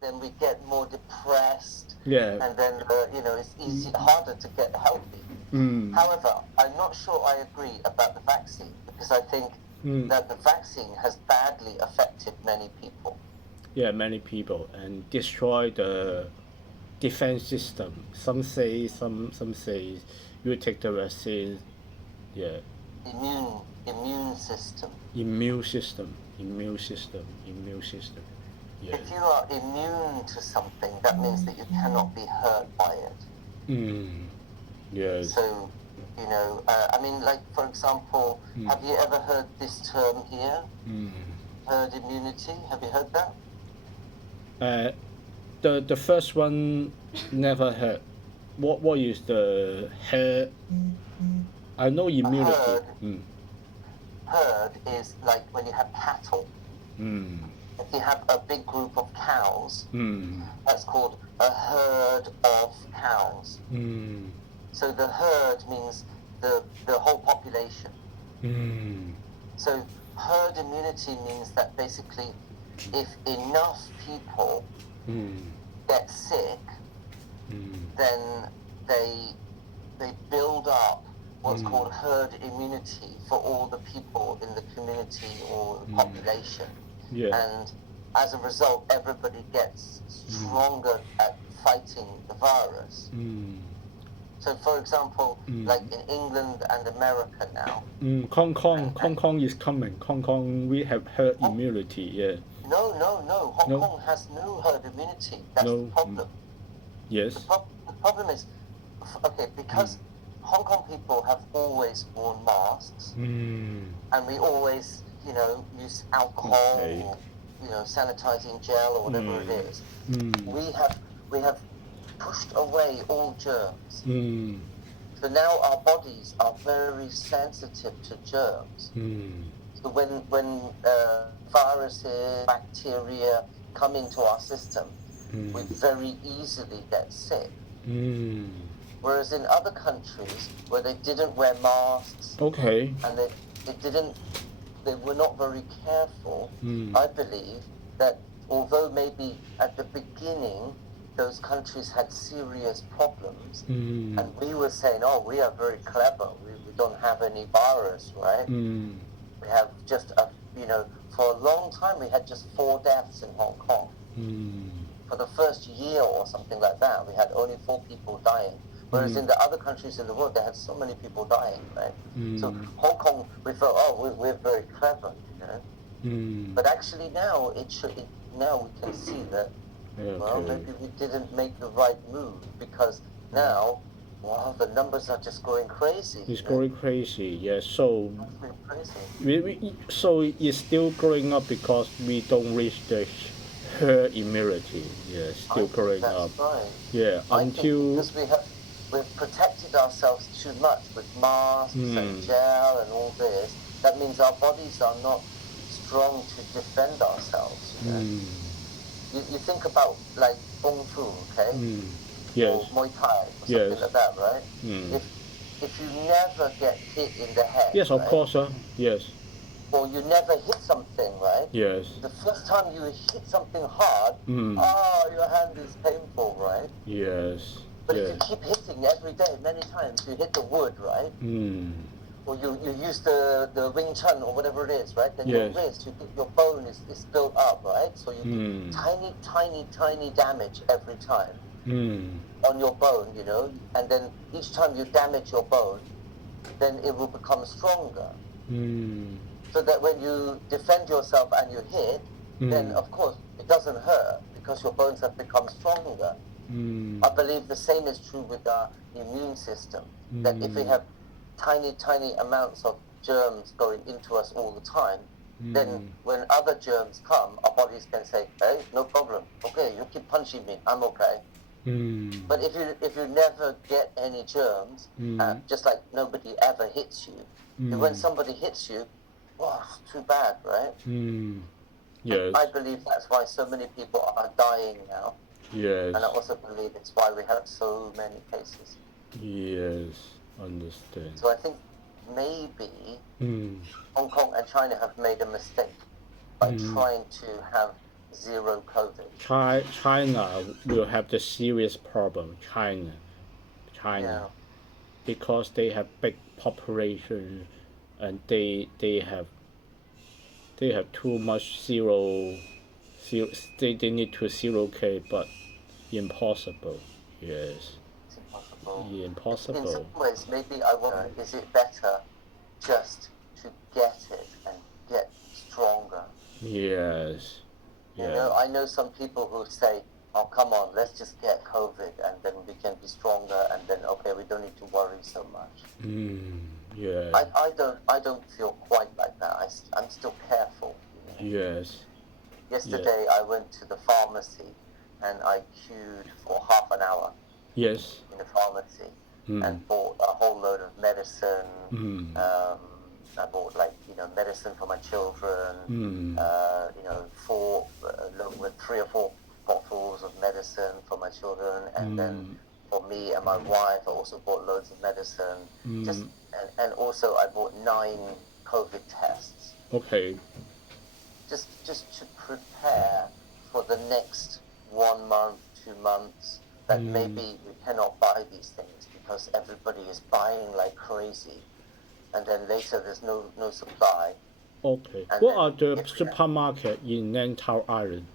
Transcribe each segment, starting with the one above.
then we get more depressed, Yeah. and then it's harder to get healthy. However, I'm not sure I agree about the vaccine because I think that the vaccine has badly affected many people. Yeah, many people and destroy the defense system. Some say you take the vaccine. Yeah, Immune system. Immune system. Yeah. If you are immune to something, that means that you cannot be hurt by it. Yes. So, I mean, like, for example, have you ever heard this term here? Herd immunity. Have you heard that? Uh, the first one never heard. What is the hair? I know A immunity. herd is like when you have cattle. If you have a big group of cows, that's called a herd of cows. So the herd means the whole population. So herd immunity means that basically if enough people get sick, then they build up what's called herd immunity for all the people in the community or population. Yeah. And as a result, everybody gets stronger at fighting the virus. So, for example, like in England and America now. Hong Kong is coming. Hong Kong, we have herd immunity. Yeah. No. Hong Kong has no herd immunity. That's the problem. Yes. The problem is, okay, because Hong Kong people have always worn masks, and we always, use alcohol or, sanitizing gel or whatever it is. We have pushed away all germs. So now our bodies are very sensitive to germs. So when viruses, bacteria come into our system, we very easily get sick. Whereas in other countries where they didn't wear masks, and they were not very careful, I believe that although maybe at the beginning those countries had serious problems, and we were saying, oh, we are very clever, we don't have any virus, right? We have just, for a long time we had just 4 deaths in Hong Kong. For the first year or something like that, we had only 4 people dying. Whereas in the other countries in the world, they had so many people dying, right? So Hong Kong, we thought, oh, we're very clever, But actually now, now we can see that, well, maybe we didn't make the right move because now, wow, the numbers are just going crazy. It's going crazy, yes. So crazy. So it's still growing up because we don't reach the herd immunity. Yeah, still growing up. Right. Yeah, until because we've protected ourselves too much with masks and gel and all this. That means our bodies are not strong to defend ourselves. You think about like Kung Fu, okay? Yes. Or Muay Thai, or something like that, right? If you never get hit in the head, yes, of course, sir. Yes. Or you never hit something, right? Yes. The first time you hit something hard, your hand is painful, right? Yes. But if you keep hitting every day, many times, you hit the wood, right? Or you use the Wing Chun or whatever it is, right? Then your wrist, your bone is built up, right? So you get tiny damage every time on your bone, and then each time you damage your bone, then it will become stronger. So that when you defend yourself and you hit, then of course it doesn't hurt because your bones have become stronger. I believe the same is true with our immune system, that if we have tiny amounts of germs going into us all the time, then when other germs come, our bodies can say, hey, no problem, okay, you keep punching me, I'm okay. But if you never get any germs, just like nobody ever hits you, when somebody hits you, wow, too bad, right? Yes. I believe that's why so many people are dying now. Yes. And I also believe it's why we have so many cases. Yes, understand. So I think maybe Hong Kong and China have made a mistake by trying to have zero COVID. China will have the serious problem. China, Yeah. because they have big population, and they have too much they need to zero K, but impossible. Yes. It's impossible. In Impossible. some ways, maybe I wonder, is it better just to get it and get stronger? Yes. You know, I know some people who say, oh, come on, let's just get COVID and then we can be stronger and then, okay, we don't need to worry so much. Yeah. I don't feel quite like that. I'm still careful. You know? Yes. Yesterday I went to the pharmacy and I queued for half an hour. Yes. In the pharmacy and bought a whole load of medicine. I bought medicine for my children. With 3 or 4 bottles of medicine for my children, and then for me and my wife, I also bought loads of medicine. And also I bought 9 COVID tests. Okay. Just to prepare for the next 1 month, 2 months, that maybe we cannot buy these things because everybody is buying like crazy, and then later there's no supply. Okay. What are the supermarket in Lantau Island?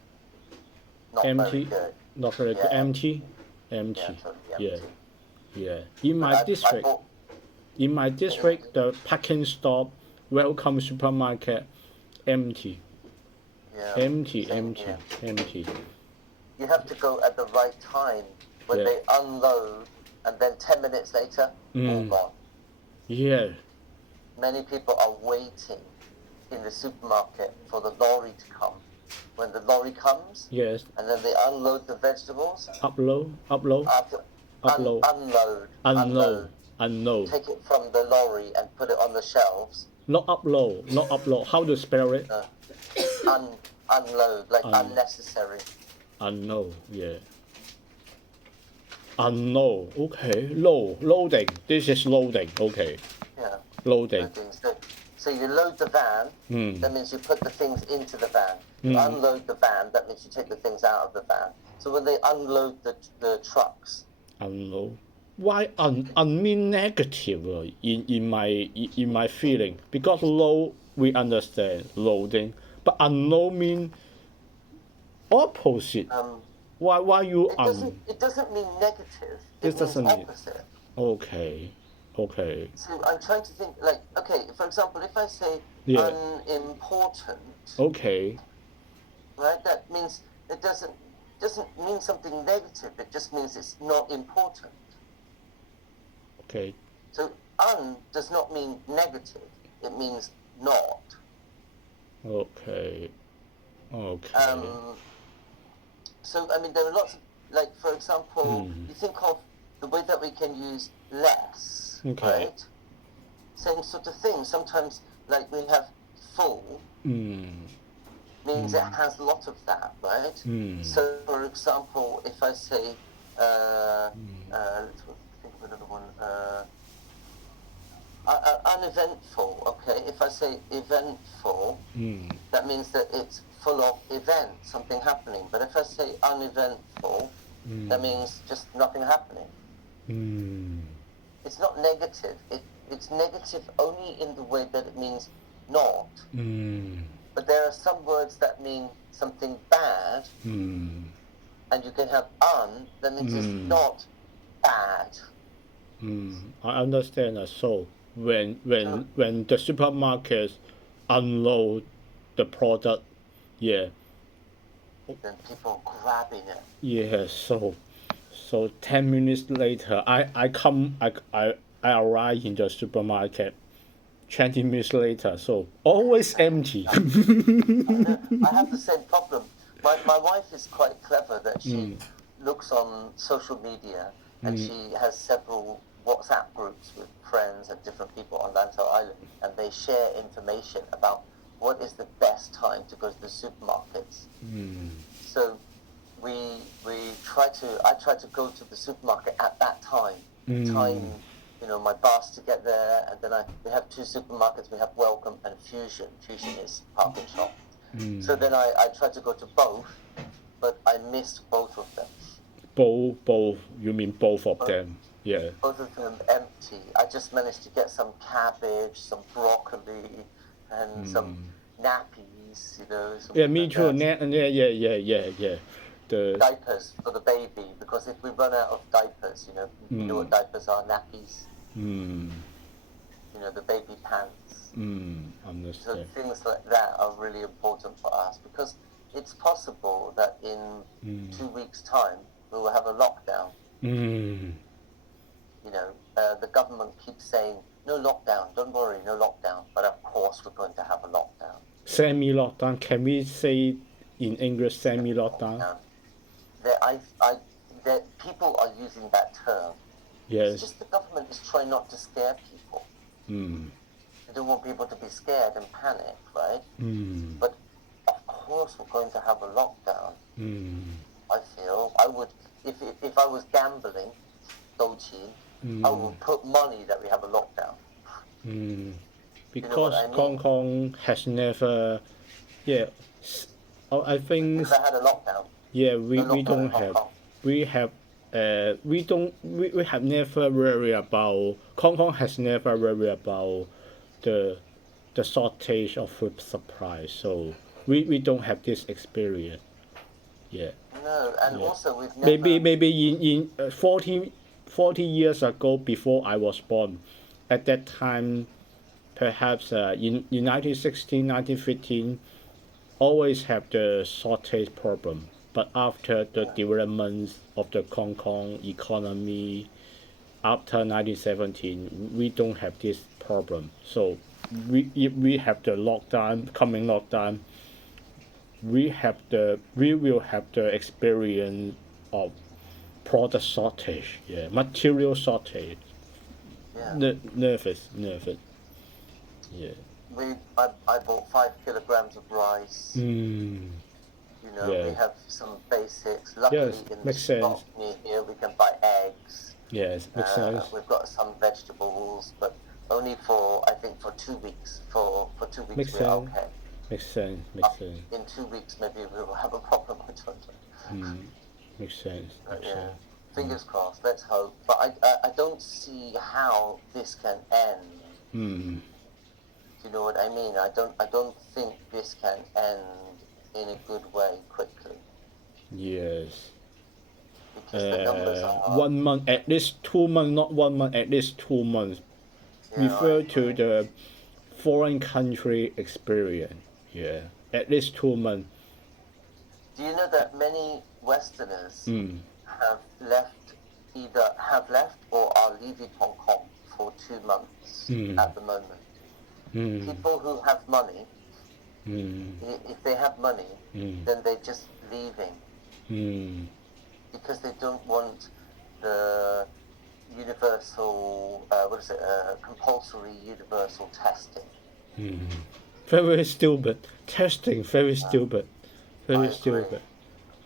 Not empty. Very good. Not very good. Empty. Empty. Yeah, totally empty. Yeah. In my district, the parking stop, welcome supermarket, empty. Yeah. Empty. You have to go at the right time when they unload, and then 10 minutes later, all gone. Yeah. Many people are waiting in the supermarket for the lorry to come. When the lorry comes, yes, and then they unload the vegetables. Unload. Take it from the lorry and put it on the shelves. Not upload. How to spell it? Unload, like unnecessary. Unload, yeah. Unload, okay. Loading. This is loading, okay. Yeah. Loading. So you load the van, that means you put the things into the van. You unload the van, that means you take the things out of the van. So when they unload the trucks. Unload. Why mean negative in my feeling? Because load we understand loading, but unload mean opposite. Why you It doesn't mean negative. It means opposite. Okay. So I'm trying to think, like, okay, for example, if I say unimportant. Okay. Right, that means it doesn't mean something negative. It just means it's not important. Okay. So does not mean negative. It means not. Okay. So I mean, there are lots of, like, for example, you think of the way that we can use less, right? Same sort of thing. Sometimes, like, we have full means it has a lot of that, right? So, for example, if I say, let's think of another one, uneventful, okay? If I say eventful, that means that it's full of events, something happening. But if I say uneventful, that means just nothing happening. It's not negative. It's negative only in the way that it means not. But there are some words that mean something bad, and you can have that means it's not bad. I understand that. So when the supermarkets unload the product, then people grabbing it. Yeah. So 10 minutes later, I arrive in the supermarket. 20 minutes later, so always empty. I have the same problem. My wife is quite clever that she looks on social media and she has several WhatsApp groups with friends and different people on Lantau Island, and they share information about what is the best time to go to the supermarkets. So I try to go to the supermarket at that time. My bus to get there, and then we have 2 supermarkets. We have Welcome and Fusion. Fusion is Park and Shop. So then I tried to go to both, but I missed both of them. Both. You mean both of them? Yeah. Both of them empty. I just managed to get some cabbage, some broccoli, and some nappies. Yeah, me too. Yeah. The diapers for the baby, because if we run out of diapers, you know what diapers are, nappies. The baby pants. Understand. So things like that are really important for us, because it's possible that in 2 weeks' time we will have a lockdown. The government keeps saying no lockdown, don't worry, no lockdown, but of course we're going to have a lockdown. Semi-lockdown. Can we say in English semi-lockdown? That people are using that term. Yes. It's just the government is trying not to scare people. They don't want people to be scared and panic, right? But of course we're going to have a lockdown. I feel I would, if I was gambling, I would put money that we have a lockdown. Because Hong Kong has never, I think. Never had a lockdown. Yeah, we don't have. We have. We have never worried about. Hong Kong has never worried about the shortage of food supply. So we don't have this experience. Yeah. No, and also we've never. Maybe in 40 years ago, before I was born, at that time, perhaps in 1916, 1915, always have the shortage problem. But after the development of the Hong Kong economy, after 1917, we don't have this problem. So if we have the coming lockdown, we will have the experience of product shortage, material shortage. Nervous. Yeah. I bought 5 kilograms of rice. We have some basics. Luckily, in the shop near here, we can buy eggs. Yes, makes sense. We've got some vegetables, but only for 2 weeks. For 2 weeks, we're okay. Makes sense. In 2 weeks, maybe we will have a problem. I don't know. Makes sense. Fingers crossed. Let's hope. But I don't see how this can end. Do you know what I mean? I don't think this can end in a good way quickly. Yes. Because the numbers are 1 month, at least 2 months, not 1 month, at least 2 months. Refer to the foreign country experience. Yeah, at least 2 months. Do you know that many Westerners have left or are leaving Hong Kong for 2 months at the moment? People who have money, if they have money, then they're just leaving because they don't want the universal, compulsory universal testing. Very stupid. Testing, very stupid. Very I stupid.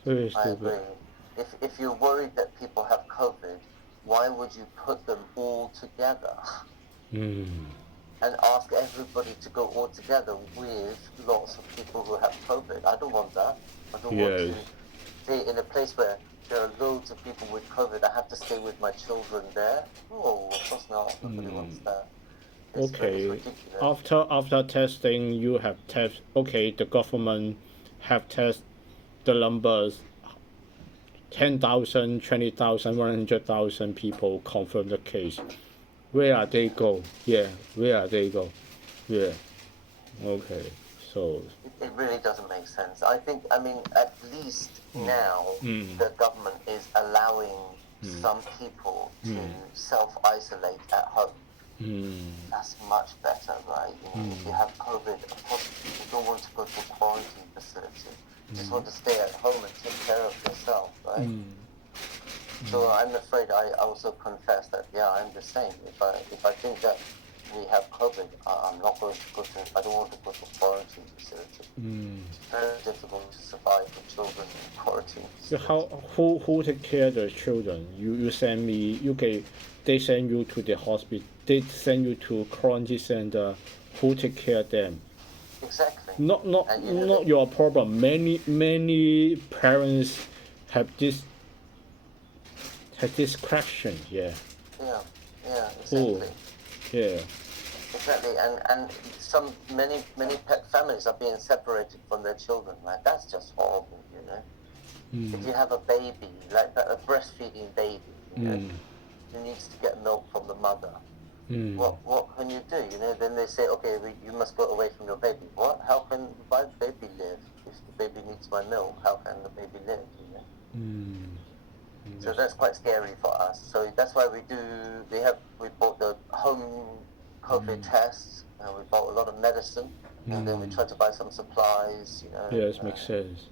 Very stupid. I agree. If you're worried that people have COVID, why would you put them all together? And ask everybody to go all together with lots of people who have COVID. I don't want that. I don't want to stay in a place where there are loads of people with COVID. I have to stay with my children there. Oh, of course not. Nobody wants that. Okay. After testing, you have test. Okay, the government have test the numbers. 10,000, 20,000, 100,000 people confirm the case. Where are they go? Where are they go? Okay, so. It really doesn't make sense. At least now the government is allowing some people to self-isolate at home. That's much better, right? If you have COVID, of course, you don't want to go to a quarantine facility. You just want to stay at home and take care of yourself, right? So I'm afraid I also confess that, I'm the same. If I think that we have COVID, I'm not going to I don't want to go to a quarantine facility. It's very difficult to survive for children in quarantine facility. So who take care of the children? You send me, they send you to the hospital, they send you to quarantine center, who take care of them? Exactly. Not your problem. Many parents have this question. Yeah. Yeah. Exactly. Yeah. Exactly, and many pet families are being separated from their children. Right? That's just horrible, you know. If you have a baby, like a breastfeeding baby, you know, who needs to get milk from the mother, what can you do? You know, then they say, okay, you must go away from your baby. What? How can my baby live? If the baby needs my milk, how can the baby live? You know. So that's quite scary for us. So that's why we bought the home COVID tests, and we bought a lot of medicine, and then we tried to buy some supplies. You know. Yes, makes sense.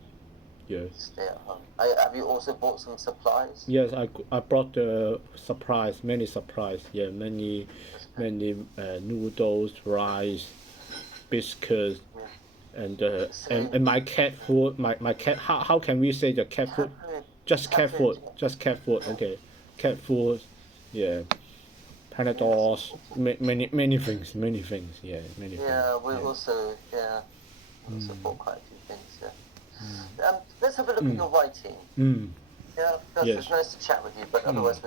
Yes. Stay at home. Have you also bought some supplies? Yes, I brought the supplies, many supplies. Yeah, many noodles, rice, biscuits, and my cat food. My cat. How can we say the cat food? Just cat food. Just cat food. Okay, cat food. Yeah, Panadols. Many things. Yeah, many things. Yeah, we also bought quite a few things. Yeah. Let's have a look at your writing. Yeah, it's nice to chat with you, but otherwise